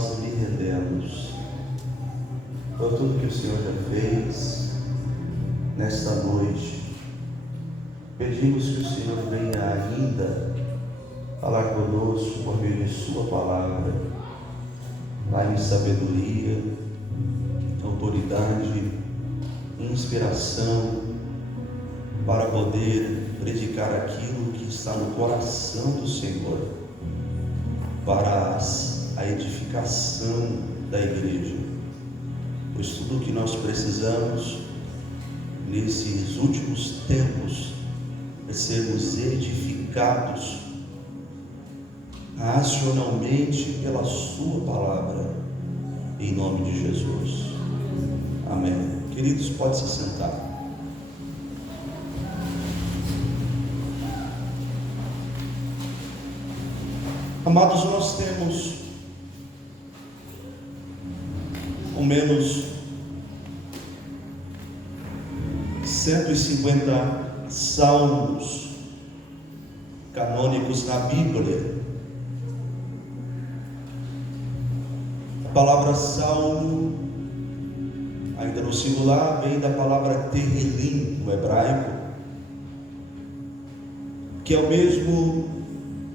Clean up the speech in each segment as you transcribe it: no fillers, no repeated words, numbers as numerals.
nós lhe rendemos por tudo que o Senhor já fez nesta noite. Pedimos que o Senhor venha ainda falar conosco por meio de sua palavra, dar em sabedoria, autoridade, inspiração, para poder predicar aquilo que está no coração do Senhor, para a edificação da igreja. Pois tudo o que nós precisamos nesses últimos tempos é sermos edificados racionalmente pela sua palavra, em nome de Jesus. Amém. Queridos, pode se sentar. Amados, nós temos ao menos 150 salmos canônicos na Bíblia. A palavra salmo, ainda no singular, vem da palavra Tehilim, no hebraico, que é o mesmo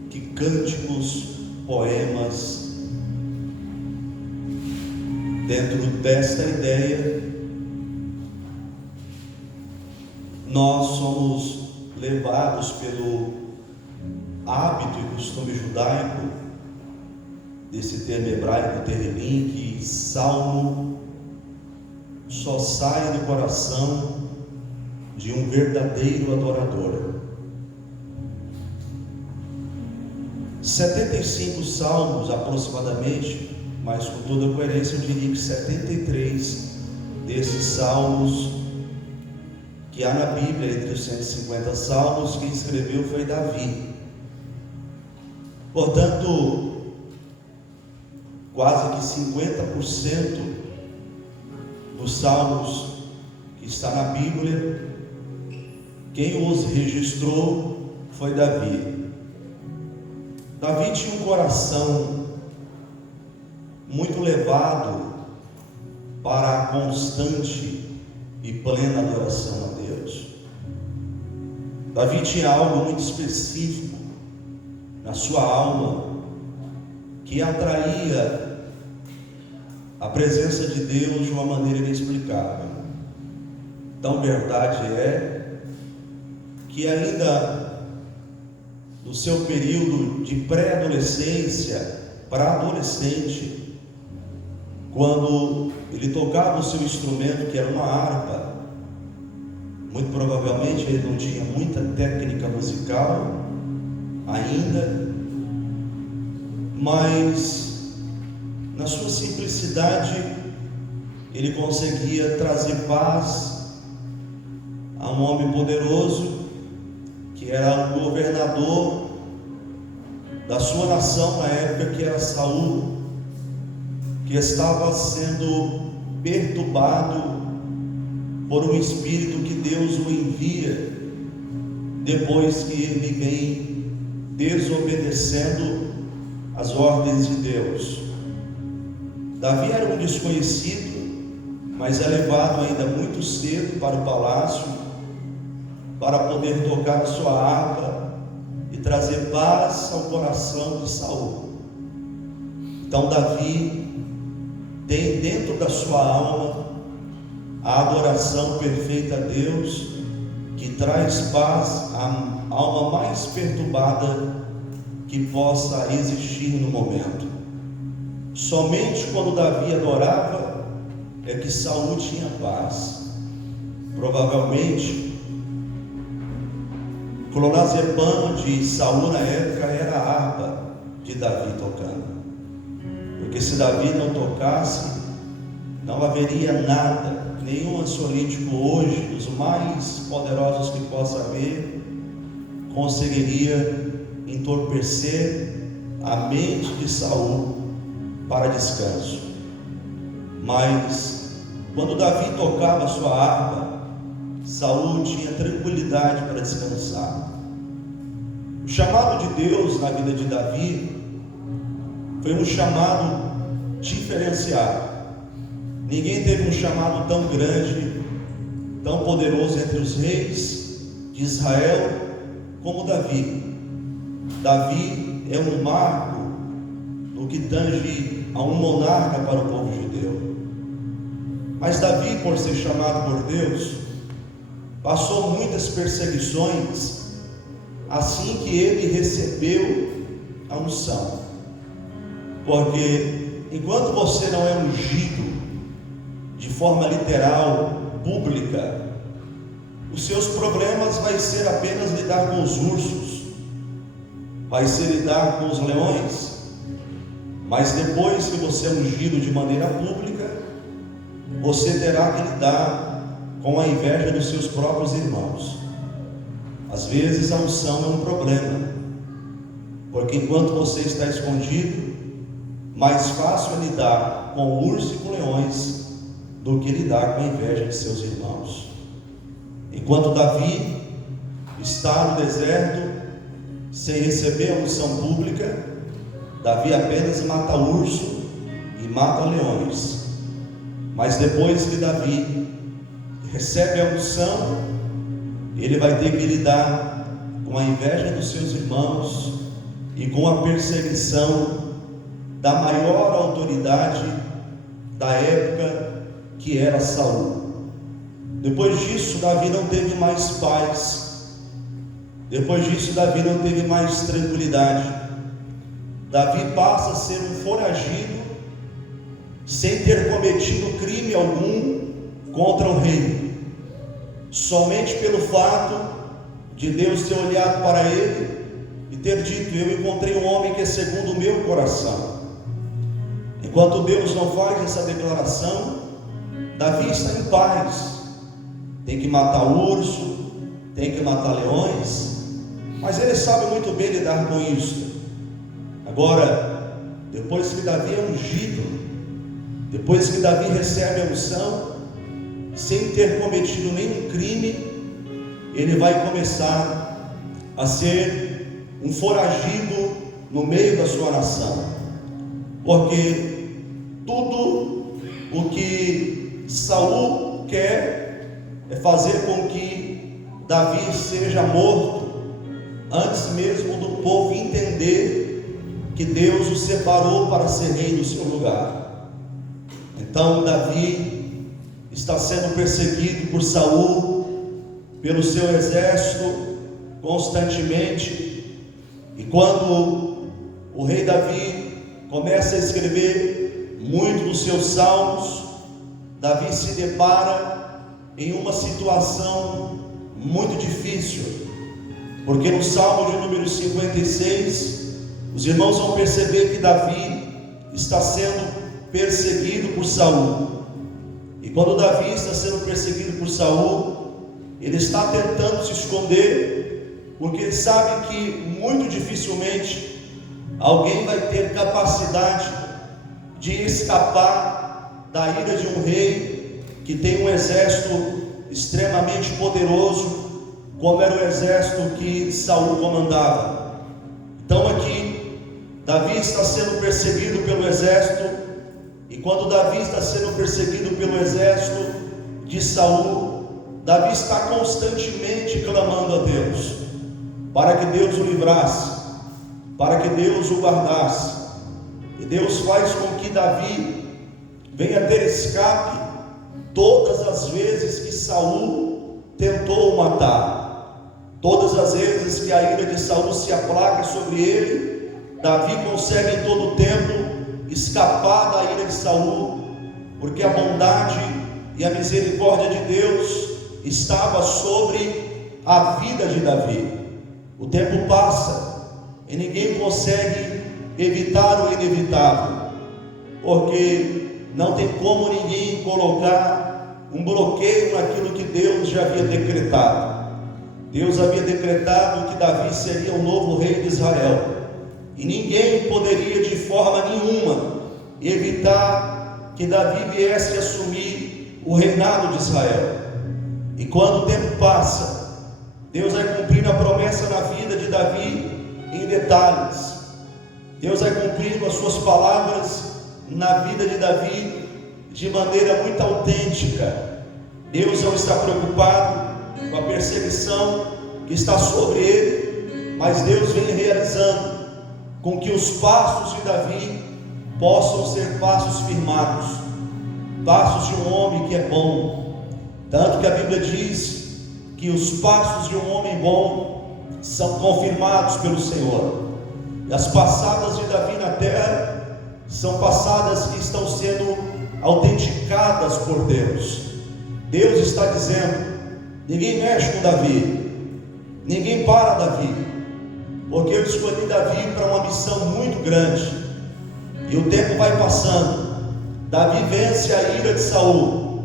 que cânticos, poemas. Dentro desta ideia, nós somos levados pelo hábito e costume judaico, desse termo hebraico Tehilim, que salmo só sai do coração de um verdadeiro adorador. 75 salmos aproximadamente, mas com toda a coerência eu diria que 73 desses salmos que há na Bíblia, entre os 150 salmos, quem escreveu foi Davi. Portanto, quase que 50% dos salmos que está na Bíblia, quem os registrou foi Davi. Davi tinha um coração muito levado para a constante e plena adoração a Deus. Davi tinha algo muito específico na sua alma que atraía a presença de Deus de uma maneira inexplicável. Então, verdade é que ainda no seu período de pré-adolescência para adolescente, quando ele tocava o seu instrumento, que era uma harpa, muito provavelmente ele não tinha muita técnica musical ainda, mas na sua simplicidade ele conseguia trazer paz a um homem poderoso que era o governador da sua nação na época, que era Saul, que estava sendo perturbado por um espírito que Deus o envia depois que ele vem desobedecendo as ordens de Deus. Davi era um desconhecido, mas é levado ainda muito cedo para o palácio para poder tocar a sua harpa e trazer paz ao coração de Saul. Então Davi tem dentro da sua alma a adoração perfeita a Deus, que traz paz à alma mais perturbada que possa existir no momento. Somente quando Davi adorava é que Saul tinha paz. Provavelmente o clonazepam de Saul na época era a harpa de Davi tocando, porque se Davi não tocasse, não haveria nada, nenhum ansiolítico hoje, dos mais poderosos que possa haver, conseguiria entorpecer a mente de Saul para descanso. Mas quando Davi tocava a sua harpa, Saul tinha tranquilidade para descansar. O chamado de Deus na vida de Davi foi um chamado diferenciado. Ninguém teve um chamado tão grande, tão poderoso entre os reis de Israel como Davi. Davi é um marco no que tange a um monarca para o povo judeu. Mas Davi, por ser chamado por Deus, passou muitas perseguições assim que ele recebeu a unção. Porque enquanto você não é ungido de forma literal, pública, os seus problemas vai ser apenas lidar com os ursos, vai ser lidar com os leões. Mas depois que você é ungido de maneira pública, você terá que lidar com a inveja dos seus próprios irmãos. Às vezes a unção é um problema, porque enquanto você está escondido, mais fácil é lidar com ursos e com leões do que lidar com a inveja de seus irmãos. Enquanto Davi está no deserto, sem receber a unção pública, Davi apenas mata urso e mata leões. Mas depois que Davi recebe a unção, ele vai ter que lidar com a inveja dos seus irmãos e com a perseguição da maior autoridade da época, que era Saul. Depois disso, Davi não teve mais paz. Depois disso, Davi não teve mais tranquilidade. Davi passa a ser um foragido, sem ter cometido crime algum contra o rei, somente pelo fato de Deus ter olhado para ele e ter dito: eu encontrei um homem que é segundo o meu coração. Enquanto Deus não faz essa declaração, Davi está em paz. Tem que matar urso, tem que matar leões, mas ele sabe muito bem lidar com isso. Agora, depois que Davi é ungido, depois que Davi recebe a unção, sem ter cometido nenhum crime, ele vai começar a ser um foragido no meio da sua nação, porque tudo o que Saul quer é fazer com que Davi seja morto, antes mesmo do povo entender que Deus o separou para ser rei no seu lugar. Então Davi está sendo perseguido por Saul, pelo seu exército, constantemente. E quando o rei Davi começa a escrever muito dos seus salmos, Davi se depara em uma situação muito difícil, porque no Salmo de número 56, os irmãos vão perceber que Davi está sendo perseguido por Saul. E quando Davi está sendo perseguido por Saul, ele está tentando se esconder, porque ele sabe que muito dificilmente alguém vai ter capacidade de escapar da ira de um rei que tem um exército extremamente poderoso, como era o exército que Saul comandava. Então aqui Davi está sendo perseguido pelo exército, e quando Davi está sendo perseguido pelo exército de Saul, Davi está constantemente clamando a Deus, para que Deus o livrasse, para que Deus o guardasse. E Deus faz com que Davi venha ter escape todas as vezes que Saul tentou o matar. Todas as vezes que a ira de Saul se aplaca sobre ele, Davi consegue em todo o tempo escapar da ira de Saul, porque a bondade e a misericórdia de Deus estava sobre a vida de Davi. O tempo passa e ninguém consegue evitar o inevitável, porque não tem como ninguém colocar um bloqueio naquilo que Deus já havia decretado. Deus havia decretado que Davi seria o novo rei de Israel, e ninguém poderia de forma nenhuma evitar que Davi viesse assumir o reinado de Israel. E quando o tempo passa, Deus vai cumprindo a promessa na vida de Davi em detalhes. Deus vai cumprindo as suas palavras na vida de Davi de maneira muito autêntica. Deus não está preocupado com a perseguição que está sobre ele, mas Deus vem realizando com que os passos de Davi possam ser passos firmados, passos de um homem que é bom. Tanto que a Bíblia diz que os passos de um homem bom são confirmados pelo Senhor. E as passadas de Davi na terra são passadas que estão sendo autenticadas por Deus. Deus está dizendo: ninguém mexe com Davi, ninguém para Davi, porque eu escolhi Davi para uma missão muito grande. E o tempo vai passando, Davi vence a ira de Saul,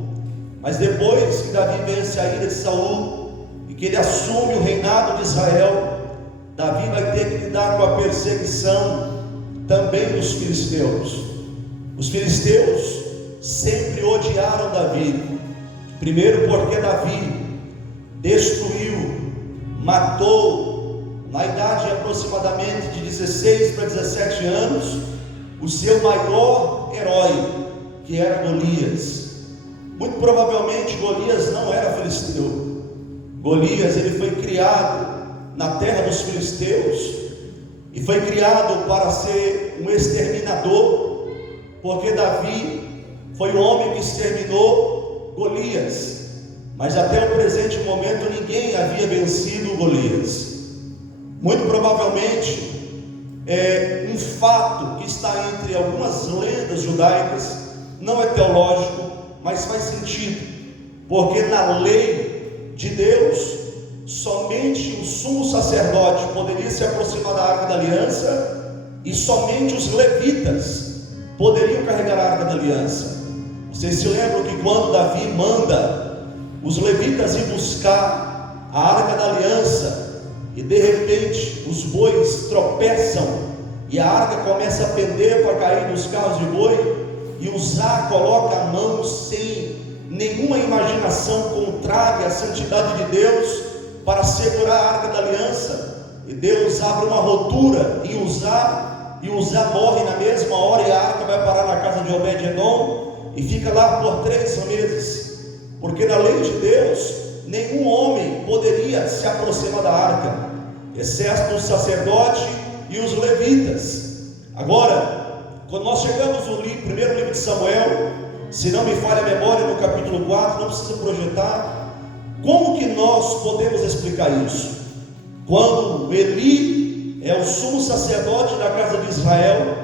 mas depois que Davi vence a ira de Saul e que ele assume o reinado de Israel, Davi vai ter que lidar com a perseguição também dos filisteus. Os filisteus sempre odiaram Davi, primeiro porque Davi destruiu, matou, na idade aproximadamente de 16 para 17 anos, o seu maior herói, que era Golias. Muito provavelmente Golias não era filisteu. Golias, ele foi criado na terra dos filisteus e foi criado para ser um exterminador, porque Davi foi o homem que exterminou Golias, mas até o presente momento ninguém havia vencido Golias. Muito provavelmente um fato que está entre algumas lendas judaicas, não é teológico, mas faz sentido, porque na lei de Deus, somente o sumo sacerdote poderia se aproximar da Arca da Aliança, e somente os levitas poderiam carregar a Arca da Aliança. Vocês se lembram que quando Davi manda os levitas ir buscar a Arca da Aliança, e de repente os bois tropeçam e a arca começa a pender para cair nos carros de boi, e Uzá coloca a mão sem nenhuma imaginação contrária à santidade de Deus para segurar a Arca da Aliança, e Deus abre uma rotura em Uzá, e Uzá morre na mesma hora, e a arca vai parar na casa de Obed-Edom e fica lá por 3 meses, porque na lei de Deus nenhum homem poderia se aproximar da arca, exceto o sacerdote e os levitas. Agora, quando nós chegamos no primeiro livro de Samuel, se não me falha a memória, no capítulo 4, não precisa projetar, como que nós podemos explicar isso? Quando Eli é o sumo sacerdote da casa de Israel,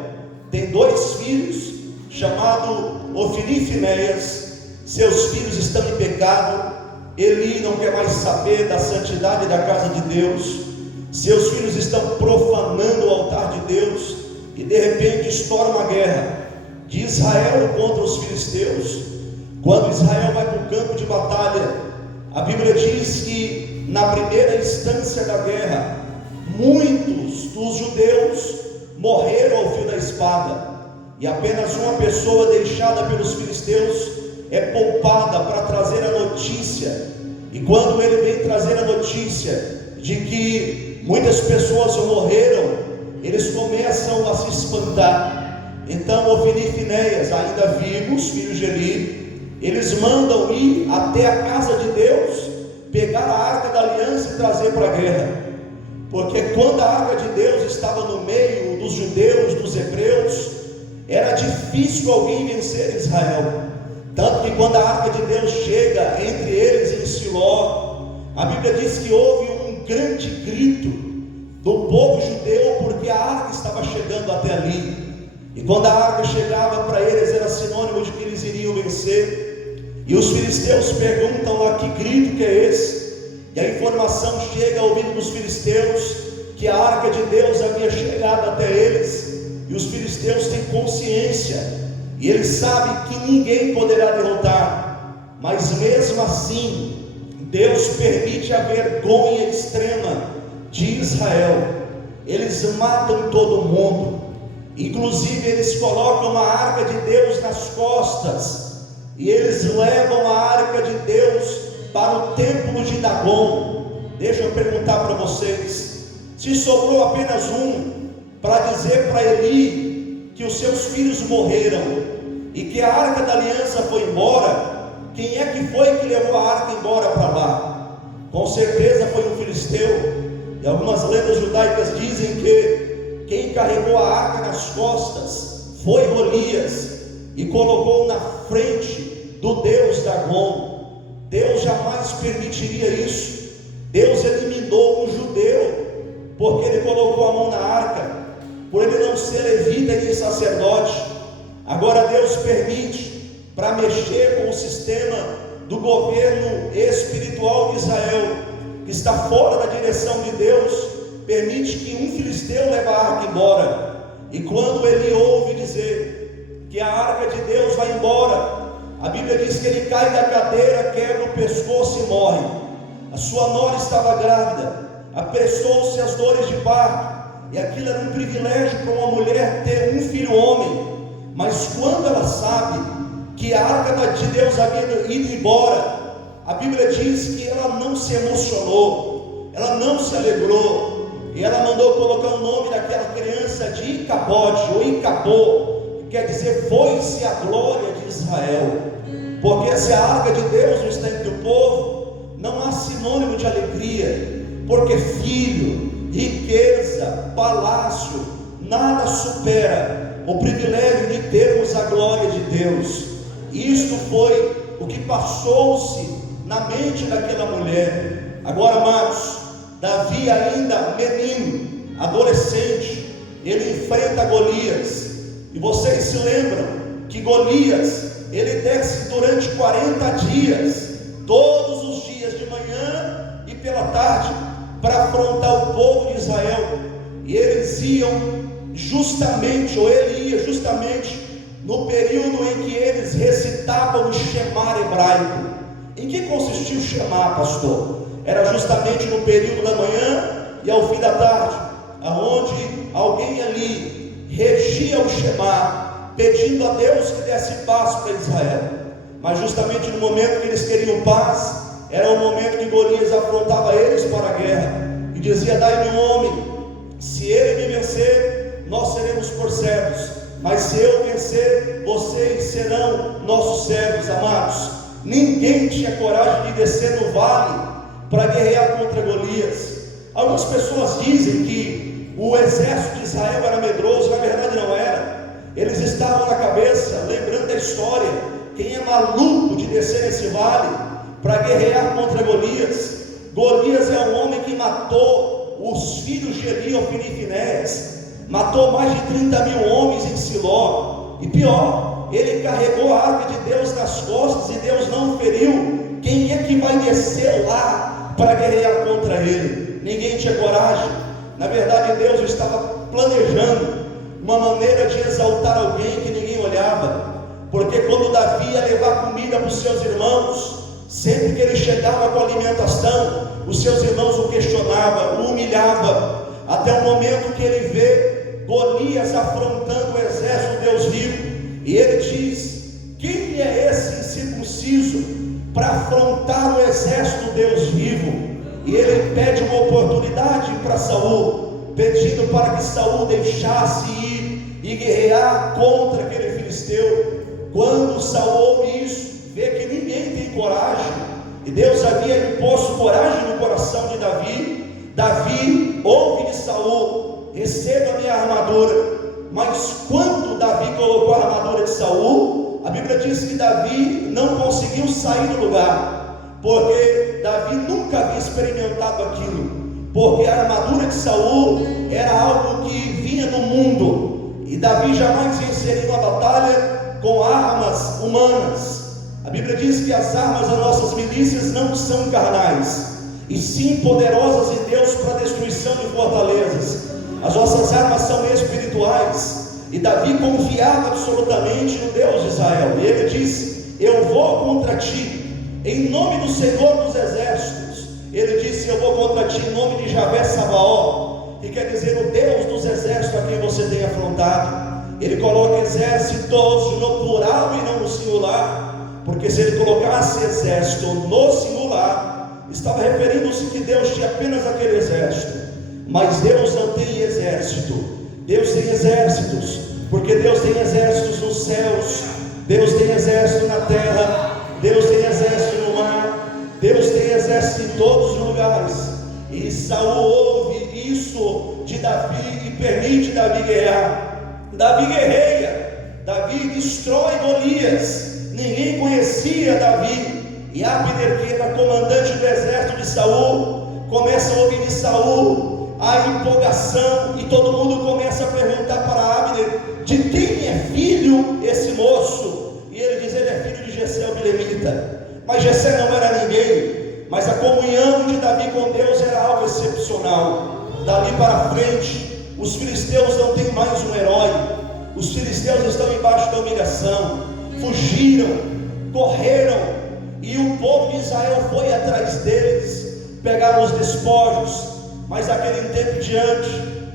tem 2 filhos, chamado Ofni e Finéias, seus filhos estão em pecado, Eli não quer mais saber da santidade da casa de Deus, seus filhos estão profanando o altar de Deus, e de repente estoura uma guerra de Israel contra os filisteus. Quando Israel vai para o campo de batalha, a Bíblia diz que na primeira instância da guerra, muitos dos judeus morreram ao fio da espada, e apenas uma pessoa deixada pelos filisteus é poupada para trazer a notícia. E quando ele vem trazer a notícia de que muitas pessoas morreram, eles começam a se espantar. Então Ofni e Finéias, ainda vivos, filhos de Eli, eles mandam ir até a casa de Deus, pegar a Arca da Aliança e trazer para a guerra, porque quando a Arca de Deus estava no meio dos judeus, dos hebreus, era difícil alguém vencer Israel. Tanto que quando a Arca de Deus chega entre eles em Siló, a Bíblia diz que houve um grande grito do povo judeu, porque a arca estava chegando até ali, e quando a arca chegava para eles era sinônimo de que eles iriam vencer. E os filisteus perguntam lá: que grito que é esse? E a informação chega ao ouvido dos filisteus que a arca de Deus havia chegado até eles, e os filisteus têm consciência, e eles sabem que ninguém poderá derrotar, mas mesmo assim Deus permite a vergonha extrema de Israel. Eles matam todo mundo, inclusive eles colocam a arca de Deus nas costas, e eles levam a arca de Deus para o templo de Dagon. Deixa eu perguntar para vocês, se sobrou apenas um para dizer para Eli que os seus filhos morreram e que a arca da aliança foi embora, quem é que foi que levou a arca embora para lá? Com certeza foi um filisteu. E algumas lendas judaicas dizem que quem carregou a arca nas costas foi Golias e colocou na frente do Deus Dagon. Deus jamais permitiria isso. Deus eliminou um judeu porque ele colocou a mão na arca, por ele não ser levita e nem sacerdote. Agora Deus permite para mexer com o sistema do governo espiritual de Israel, que está fora da direção de Deus, permite que um filisteu leve a arca embora. E quando ele ouve dizer que a arca de Deus vai embora, a Bíblia diz que ele cai da cadeira, quebra o pescoço e morre. A sua nora estava grávida, apressou-se as dores de parto, e aquilo era um privilégio para uma mulher ter um filho homem. Mas quando ela sabe que a arca de Deus havia ido embora, a Bíblia diz que ela não se emocionou, ela não se alegrou, e ela mandou colocar o nome daquela criança de Icabode, ou Icabô, que quer dizer foi-se a glória de Israel. Porque se a arca de Deus não está entre o povo, não há sinônimo de alegria, porque filho, riqueza, palácio, nada supera o privilégio de termos a glória de Deus. Isto foi o que passou-se na mente daquela mulher. Agora, amados, Davi ainda menino, adolescente, ele enfrenta Golias. E vocês se lembram que Golias, ele desce durante 40 dias, todos os dias, de manhã e pela tarde, para afrontar o povo de Israel. E eles iam justamente, ou ele ia justamente no período em que eles recitavam o Shema hebraico. Em que consistia o Shema, pastor? Era justamente no período da manhã e ao fim da tarde, aonde alguém ali regia o Shema, pedindo a Deus que desse paz para Israel. Mas justamente no momento que eles queriam paz, era o momento que Golias afrontava eles para a guerra e dizia: dai-me um homem, se ele me vencer, nós seremos por servos, mas se eu vencer, vocês serão nossos servos. Amados, ninguém tinha coragem de descer no vale para guerrear contra Golias. Algumas pessoas dizem que o exército de Israel era medroso. Na verdade não era. Eles estavam na cabeça, lembrando da história, quem é maluco de descer nesse vale para guerrear contra Golias? Golias é um homem que matou os filhos de Eli, Ofni e Finéias, matou mais de 30 mil homens em Siló, e pior, ele carregou a arca de Deus nas costas e Deus não o feriu. Quem é que vai descer lá para guerrear contra ele? Ninguém tinha coragem. Na verdade, Deus estava planejando uma maneira de exaltar alguém que ninguém olhava, porque quando Davi ia levar comida para os seus irmãos, sempre que ele chegava com a alimentação, os seus irmãos o questionavam, o humilhavam, até o momento que ele vê Golias afrontando o exército de Deus vivo, e ele diz: quem é esse incircunciso para afrontar o exército de Deus vivo? E ele pede uma oportunidade para Saul, pedindo para que Saul deixasse ir e guerrear contra aquele filisteu. Quando Saul ouve isso, vê que ninguém tem coragem, e Deus havia imposto coragem no coração de Davi. Davi ouve de Saul: receba a minha armadura. Mas quando Davi colocou a armadura de Saul, a Bíblia diz que Davi não conseguiu sair do lugar, porque Davi nunca havia experimentado aquilo, porque a armadura de Saul era algo que vinha do mundo, e Davi jamais venceria uma batalha com armas humanas. A Bíblia diz que as armas das nossas milícias não são carnais, e sim poderosas em Deus para a destruição de fortalezas. As nossas armas são espirituais, e Davi confiava absolutamente no Deus de Israel, e ele disse: eu vou contra ti em nome do Senhor dos exércitos. Ele disse: eu vou contra ti em nome de Javé Sabaó, que quer dizer o Deus dos exércitos a quem você tem afrontado. Ele coloca exércitos no plural e não no singular, porque se ele colocasse exército no singular, estava referindo-se que Deus tinha apenas aquele exército. Mas Deus não tem exército, Deus tem exércitos. porque Deus tem exércitos nos céus, Deus tem exército na terra, Deus tem exército no mar, Deus tem exército em todos os lugares. E Saul ouve isso de Davi e permite Davi guerrear. Davi guerreia, Davi destrói Golias. Ninguém conhecia Davi. E Abner, que era comandante do exército de Saul, começa a ouvir de Saul a empolgação, e todo mundo começa a perguntar para Abner: de quem é filho esse moço? E ele diz: ele é filho de Jessé o Bilemita. Mas Jessé não era ninguém, mas a comunhão de Davi com Deus era algo excepcional. Dali para frente, os filisteus não têm mais um herói. Os filisteus estão embaixo da humilhação, fugiram, correram, e o povo de Israel foi atrás deles, pegaram os despojos. Mas daquele tempo em diante,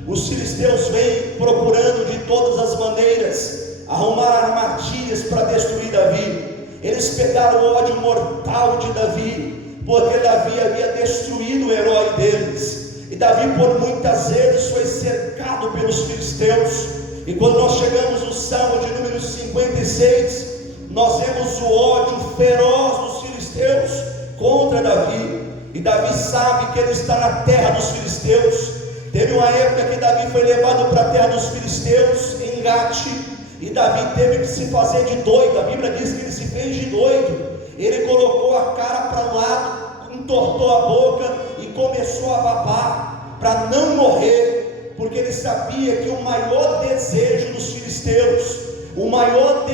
os filisteus vêm procurando de todas as maneiras arrumar armadilhas para destruir Davi. Eles pegaram o ódio mortal de Davi, porque Davi havia destruído o herói deles. E Davi por muitas vezes foi cercado pelos filisteus. E quando nós chegamos no Salmo de número 56, nós vemos o ódio feroz dos filisteus contra Davi. E Davi sabe que ele está na terra dos filisteus. Teve uma época que Davi foi levado para a terra dos filisteus, em Gate, e Davi teve que se fazer de doido. A Bíblia diz que ele se fez de doido. Ele colocou a cara para o lado, entortou a boca e começou a babar para não morrer, porque ele sabia que o maior desejo dos filisteus, o maior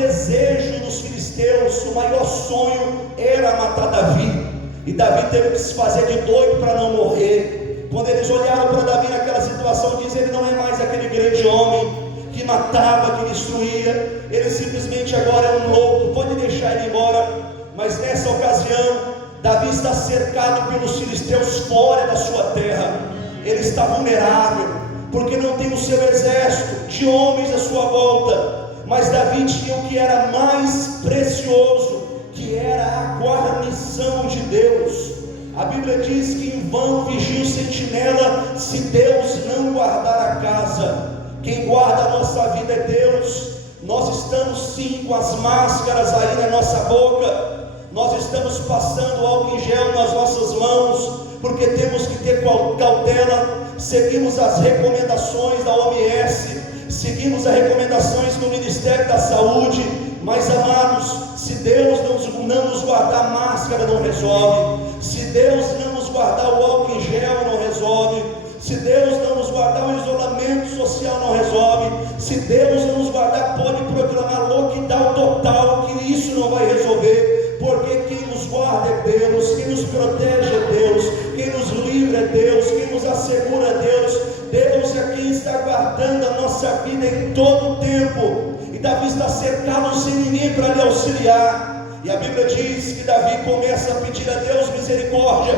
sonho era matar Davi. E Davi teve que se fazer de doido para não morrer. Quando eles olharam para Davi naquela situação, dizem: ele não é mais aquele grande homem que matava, que destruía, ele simplesmente agora é um louco, pode deixar ele embora. Mas nessa ocasião, Davi está cercado pelos filisteus fora da sua terra. Ele está vulnerável, porque não tem o seu exército de homens à sua volta. Mas Davi tinha o que era mais precioso, que era a guarnição de Deus. A Bíblia diz que em vão vigia o sentinela, se Deus não guardar a casa. Quem guarda a nossa vida é Deus. Nós estamos sim com as máscaras aí na nossa boca, nós estamos passando álcool em gel nas nossas mãos, porque temos que ter cautela. Seguimos as recomendações da OMS, seguimos as recomendações do Ministério da Saúde. Mas amados, se Deus não nos guardar a máscara, não resolve. Se Deus não nos guardar o álcool em gel, não resolve. Se Deus não nos guardar o isolamento social, não resolve. Se Deus não nos guardar, pode proclamar lockdown total, que isso não vai resolver. Porque quem nos guarda é Deus, quem nos protege é Deus, quem nos livra é Deus, quem nos assegura é Deus. Deus é quem está guardando a nossa vida em todo o tempo. E Davi está cercado sem ninguém para lhe auxiliar. E a Bíblia diz que Davi começa a pedir a Deus misericórdia.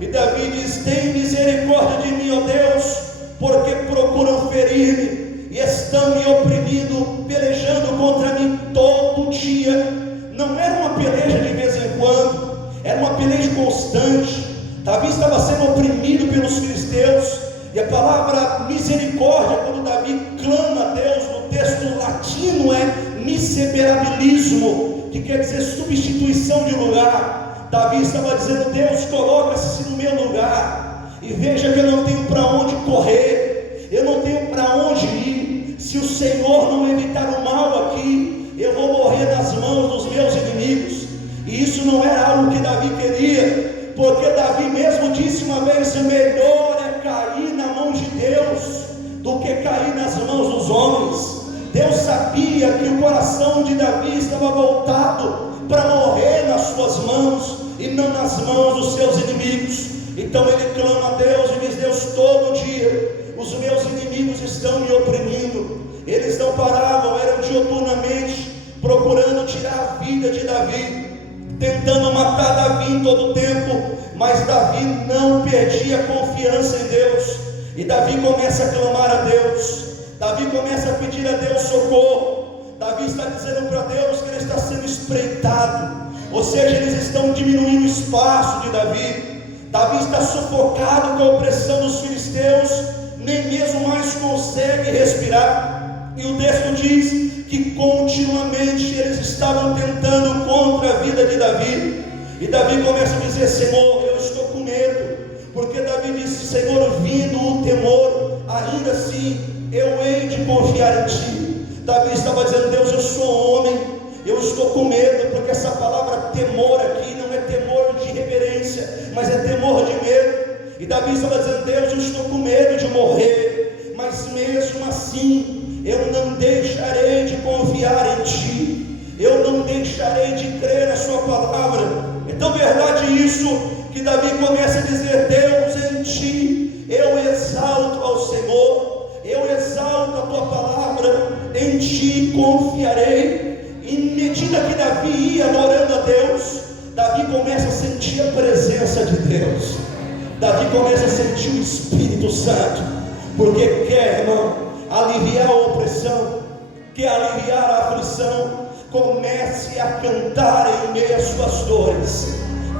E Davi diz: tem misericórdia de mim, ó Deus, porque procuram ferir-me e estão me oprimindo, pelejando contra mim todo dia. Não era uma peleja de vez em quando, era uma peleja constante. Davi estava sendo oprimido pelos filisteus. E a palavra misericórdia, quando Davi clama a Deus, no texto latino é miserabilismo, que quer dizer substituição de lugar. Davi estava dizendo: Deus, coloca-se no meu lugar, e veja que eu não tenho para onde correr, eu não tenho para onde ir. Se o Senhor não evitar o mal aqui, eu vou morrer nas mãos dos meus inimigos. E isso não era algo que Davi queria, porque Davi mesmo disse uma vez: melhor é cair na mão de Deus do que cair nas mãos dos homens. Deus sabia que o coração de Davi estava voltado para morrer nas suas mãos e não nas mãos dos seus inimigos. Então ele clama a Deus e diz: Deus, todo dia os meus inimigos estão me oprimindo. Eles não paravam, eram dioturnamente procurando tirar a vida de Davi, tentando matar Davi em todo o tempo. Mas Davi não perdia confiança em Deus. E Davi começa a clamar a Deus. Davi começa a pedir a Deus socorro. Davi está dizendo para Deus que ele está sendo espreitado, ou seja, eles estão diminuindo o espaço de Davi. Davi está sufocado com a opressão dos filisteus, nem mesmo mais consegue respirar. E o texto diz que continuamente eles estavam tentando contra a vida de Davi. E Davi começa a dizer: Senhor, eu estou com medo. Porque Davi disse: Senhor, vindo o temor, ainda assim eu hei de confiar em Ti. Davi estava dizendo: Deus, eu sou homem, eu estou com medo. Porque essa palavra temor aqui não é temor de reverência, mas é temor de medo. E Davi estava dizendo: Deus, eu estou com medo de morrer, mas mesmo assim eu não deixarei de confiar em Ti, eu não deixarei de crer na Sua palavra. É tão verdade isso, que Davi começa a dizer: Deus, em Ti eu exalto ao Senhor, eu exalto a Tua palavra, em Ti confiarei. E em medida que Davi ia adorando a Deus, Davi começa a sentir a presença de Deus. Davi começa a sentir o Espírito Santo, porque quer, irmão, aliviar a opressão, quer aliviar a aflição. Comece a cantar em meio às suas dores,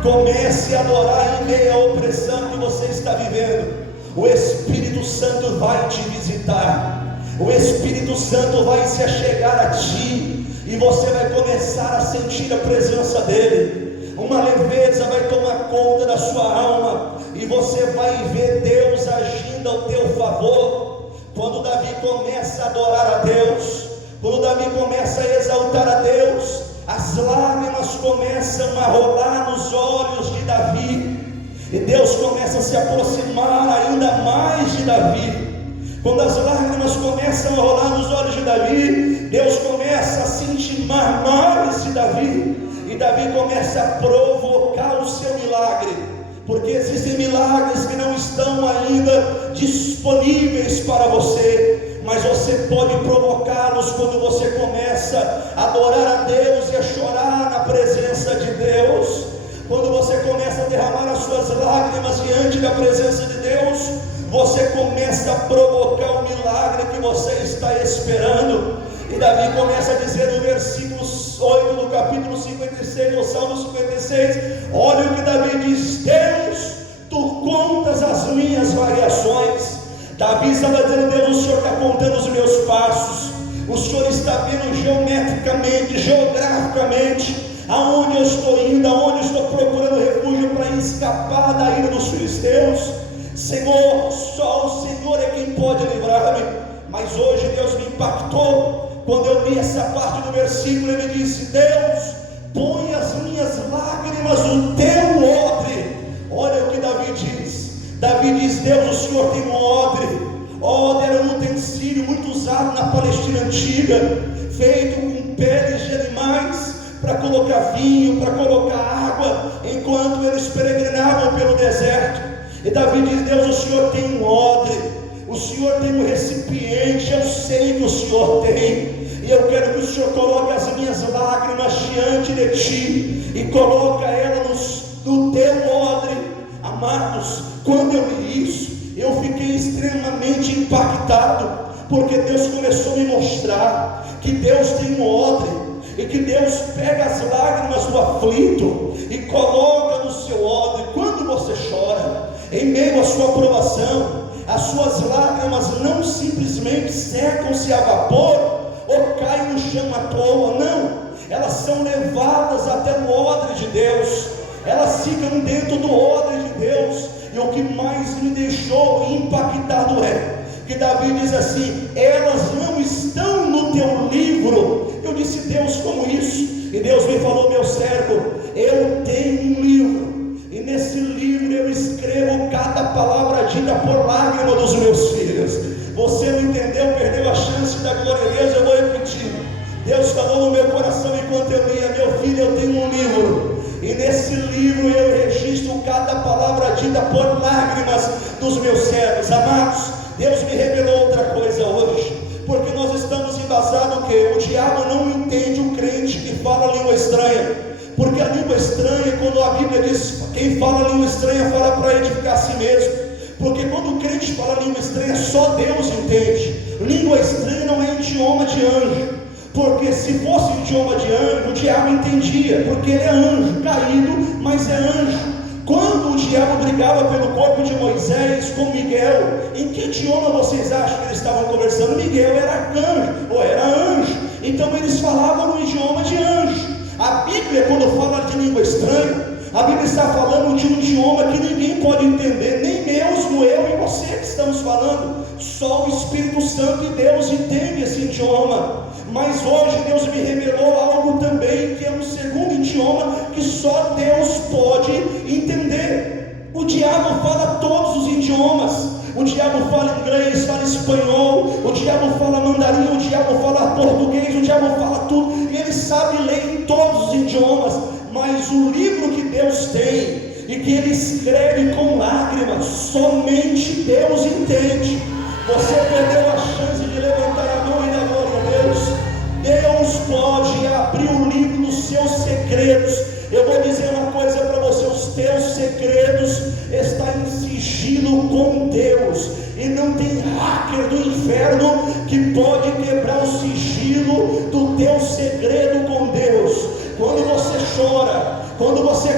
comece a adorar em meio à opressão que você está vivendo. O Espírito Santo vai te visitar, o Espírito Santo vai se achegar a ti, e você vai começar a sentir a presença dele. Uma leveza vai tomar conta da sua alma, e você vai ver Deus agindo ao teu favor. Quando Davi começa a adorar a Deus, quando Davi começa a exaltar a Deus, as lágrimas começam a rolar nos olhos de Davi, e Deus começa a se aproximar ainda mais de Davi. Quando as lágrimas começam a rolar nos olhos de Davi, Deus começa a se intimar mais de Davi, e Davi começa a provocar o seu milagre, porque existem milagres que não estão ainda disponíveis para você, mas você pode provocá-los quando você começa a adorar a Deus e a chorar na presença de Deus. Quando você começa a derramar as suas lágrimas diante da presença de Deus, você começa a provocar o milagre que você está esperando. E Davi começa a dizer no versículo 8 do capítulo 56, do Salmo 56, olha o que Davi diz: Deus, Tu contas as minhas variações. Davi estava dizendo: Deus, o Senhor está contando os meus passos, o Senhor está vendo geometricamente, geograficamente, aonde eu estou indo, aonde eu estou procurando refúgio para escapar da ira dos filisteus. Senhor, só o Senhor é quem pode livrar-me. Mas hoje Deus me impactou quando eu li essa parte do versículo. Ele disse: Deus, põe as minhas lágrimas no teu odre. Olha o que Davi diz. Davi diz: Deus, o Senhor tem um odre. Odre era um utensílio muito usado na Palestina antiga, feito com peles de animais, para colocar vinho, para colocar água, enquanto eles peregrinavam pelo deserto. E Davi diz: Deus, o Senhor tem um odre, o Senhor tem um recipiente, eu sei que o Senhor tem, e eu quero que o Senhor coloque as minhas lágrimas diante de Ti, e coloca elas no teu odre. Amados, quando eu li isso, eu fiquei extremamente impactado, porque Deus começou a me mostrar que Deus tem um odre, e que Deus pega as lágrimas do aflito e coloca no seu odre. Quando você chora, em meio à sua provação, as suas lágrimas não simplesmente secam-se a vapor ou caem no chão à toa, não, elas são levadas até o odre de Deus, elas ficam dentro do odre de Deus. E o que mais me deixou impactado é que Davi diz assim: elas não estão no teu livro. Eu disse: Deus, como isso? E Deus me falou: meu servo, eu tenho um livro, e nesse livro eu escrevo cada palavra dita por lágrima dos meus filhos. Você não entendeu, perdeu a chance da glória a Deus. Eu vou repetir. Deus falou no meu coração enquanto eu lia: meu filho, eu tenho um livro, e nesse livro eu registro cada palavra dita por lágrimas dos meus servos. Amados, Deus me revelou outra coisa hoje, porque nós estamos embasados que o diabo não entende o crente que fala língua estranha, porque a língua estranha, quando a Bíblia diz quem fala língua estranha fala para edificar a si mesmo, porque quando o crente fala língua estranha, só Deus entende. Língua estranha não é idioma de anjo, porque se fosse idioma de anjo, o diabo entendia, porque ele é anjo caído, mas é anjo. Quando o diabo brigava pelo corpo de Moisés com Miguel, em que idioma vocês acham que eles estavam conversando? Miguel era arcanjo, ou era anjo, então eles falavam no idioma de anjo. A Bíblia, quando fala de língua estranha, a Bíblia está falando de um idioma que ninguém pode entender, nem mesmo eu e você que estamos falando. Só o Espírito Santo e Deus entende esse idioma. Mas hoje Deus me revelou algo também, que é um segundo idioma que só Deus pode entender. O diabo fala todos os idiomas. O diabo fala inglês, fala espanhol, o diabo fala mandarim, o diabo fala português, o diabo fala tudo, e ele sabe ler em todos os idiomas. Mas o livro que Deus tem e que Ele escreve com lágrimas, somente Deus entende. Você perdeu a chance de levantar a mão e dar glória a Deus. Deus pode abrir o livro dos seus segredos. Eu vou dizer uma coisa para você: os teus segredos estão em sigilo com Deus, e não tem hacker do inferno que pode quebrar o sigilo do teu segredo com Deus. Quando você chora, quando você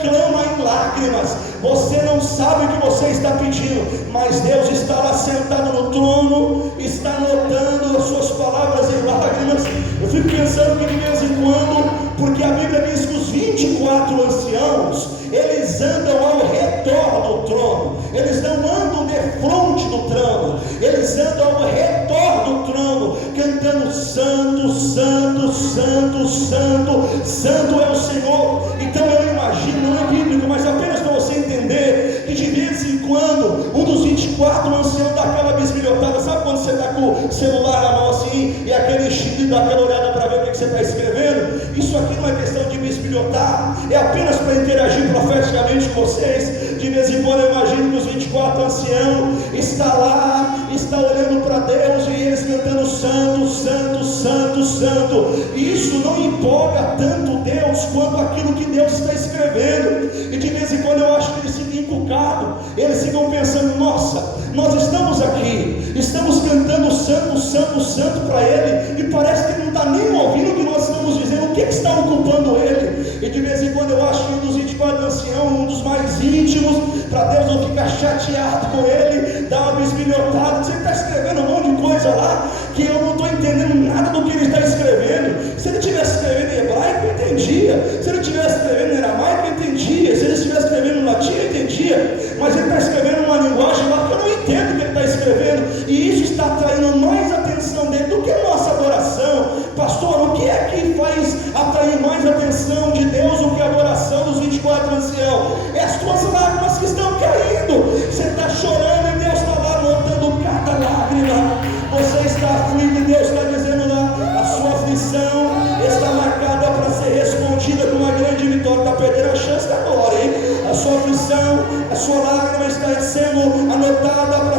clama em lágrimas, você não sabe o que você está pedindo, mas Deus está lá sentado no trono, está anotando as suas palavras em lágrimas. Eu fico pensando que de vez em quando, porque a Bíblia diz que os 24 anciãos, eles andam ao redor do trono, eles não andam de frente do trono, eles andam ao redor do trono, cantando santo, santo, santo, santo, santo é o Senhor. Então eu imagino, não é bíblico, mas apenas para você entender, que de vez em quando, um dos 24 anciãos dá aquela bisbilhotada. Sabe quando você está com o celular na mão assim, e aquele chique dá aquela olhada para ver o que você está escrevendo? Isso aqui não é questão de bisbilhotar, é apenas para interagir profeticamente com vocês. De vez em quando eu imagino que os 24 anciãos está lá, está olhando para Deus, e eles cantando santo, santo, santo, santo. E isso não empolga tanto Deus quanto aquilo que Deus está escrevendo. E de vez em quando eu acho que eles ficam encucados, eles ficam pensando: nossa, nós estamos aqui, estamos cantando santo, santo, santo para Ele, e parece que Ele não está nem ouvindo o que nós estamos dizendo. O que está ocupando Ele? E de vez em quando eu acho que um dos 24 anciãos, um dos mais íntimos, para Deus não ficar chateado com ele, dá uma bisbilhotada: você está escrevendo um monte de coisa lá que eu não estou entendendo nada do que ele está escrevendo. Se ele estivesse escrevendo em hebraico, eu entendia. Se ele estivesse escrevendo em aramaico, eu entendia. Se ele estivesse escrevendo em latim, eu entendia. Mas ele está escrevendo uma linguagem lá que eu não entendo o que ele está escrevendo, e isso está atraindo mais atenção dele do que a nossa adoração. Pastor, o que é que faz atrair mais atenção de Deus do que a adoração dos 24 anciãos? É as tuas lágrimas que estão caindo. Você está chorando e Deus está lá anotando cada lágrima. Você está aflito e Deus está dizendo lá: a sua aflição está marcada para ser respondida com uma grande vitória. Está perdendo a chance da glória, hein? A sua aflição, a sua lágrima está sendo anotada